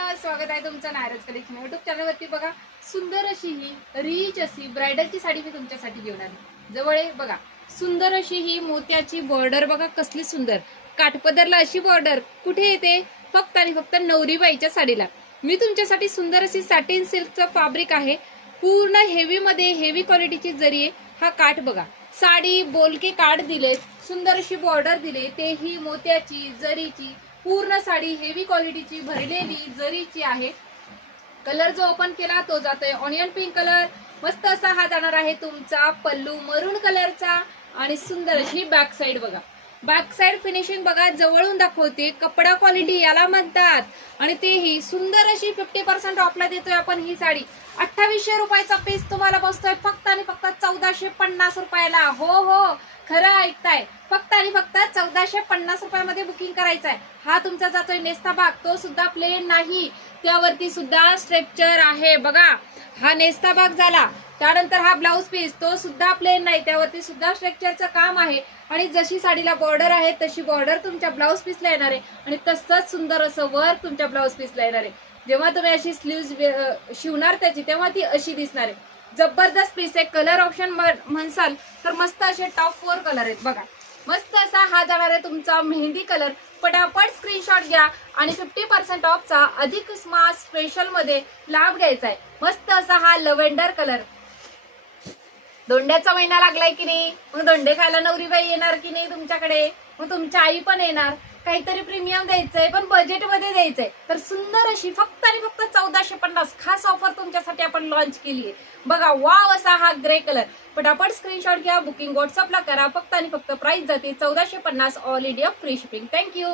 सगळ्यांना स्वागत आहे तुमचं नायरज कलेक्शन युट्यूब चॅनलवरती। बघा सुंदर अशी ही रिच अशी ब्रायडलची साडी मी तुमच्यासाठी घेऊन आली। जवळ आहे बघा, सुंदर अशी ही मोत्याची बॉर्डर बघा, कसली सुंदर काठपदरला अशी बॉर्डर कुठे येते, फक्त आणि फक्त नवरीबाईच्या साडीला। मी तुमच्यासाठी सुंदर अशी सॅटिन सिल्कचं फॅब्रिक आहे, पूर्ण हेवी मध्ये हेवी क्वालिटीची जरी आहे। हा काठ बघा, साडी बोलके काठ दिले, सुंदर अशी बॉर्डर दिले, तेही मोत्याची जरीची, पूर्ण साडी हेवी क्वालिटीची भरलेली जरीची आहे। कलर जो ओपन केला तो जातोय ऑनियन पिंक कलर, मस्त असा हा जाणार आहे तुमचा पल्लू मरून कलरचा। आणि सुंदर अशी बॅक साइड बघा, बॅक साइड फिनिशिंग बघा, जवळून दाखवते, कपडा क्वालिटी याला म्हणतात। आणि तेही सुंदर अशी 50% ऑफला देतोय आपण ही साडी। 2800 रुपयाचा पीस तुम्हाला बसतोय फक्त आणि फक्त 1450 रुपयाला। हो हो खरं ऐकताय, फक्त आणि फक्त 1450 रुपयामध्ये बुकिंग करायचं आहे। हा तुमचा जातोय नेस्ता भाग, तो सुद्धा प्लेन नाही, त्यावरती सुद्धा स्ट्रक्चर आहे बघा। हा नेस्ता भाग झाला, त्यानंतर हा ब्लाउज पीस, तो सुद्धा प्लेन नाही, त्यावरती सुद्धा स्ट्रक्चरचं काम आहे। आणि जशी साडीला बॉर्डर आहे तशी बॉर्डर तुमच्या ब्लाउज पीसला येणार आहे, आणि तसंच सुंदर असं वर्क तुमच्या ब्लाउज पीसला येणार आहे। जेव्हा तुम्ही अशी स्लीव्ह शिवणार त्याची, तेव्हा ती अशी दिसणार आहे। जबरदस्त पीस आहे। कलर ऑप्शन म्हणसाल तर मस्त असे टॉप 4 कलर आहेत बघा। मस्त असा हा जाणार आहे तुमचा मेहंदी कलर। पटापट स्क्रीनशॉट घ्या आणि 50% ऑफचा अधिक स्मार्ट स्पेशल मध्ये लाभ घ्यायचा आहे। मस्त असा हा लव्हेंडर कलर। दोंड्याचा महिना लागलाय की नाही, मग दोंडे खायला नवरीबाई येणार की नाही तुमच्याकडे, मग तुमच्या आई पण येणार, काहीतरी प्रीमियम द्यायचंय पण बजेट मध्ये द्यायचंय, तर सुंदर अशी फक्त आणि फक्त 1450 खास ऑफर तुमच्यासाठी आपण लॉन्च केली आहे बघा। वाव असा हा ग्रे कलर। पटापट स्क्रीनशॉट घ्या, बुकिंग व्हॉट्सअपला करा, फक्त आणि फक्त प्राइस जाते 1450, all India free shipping. Thank you.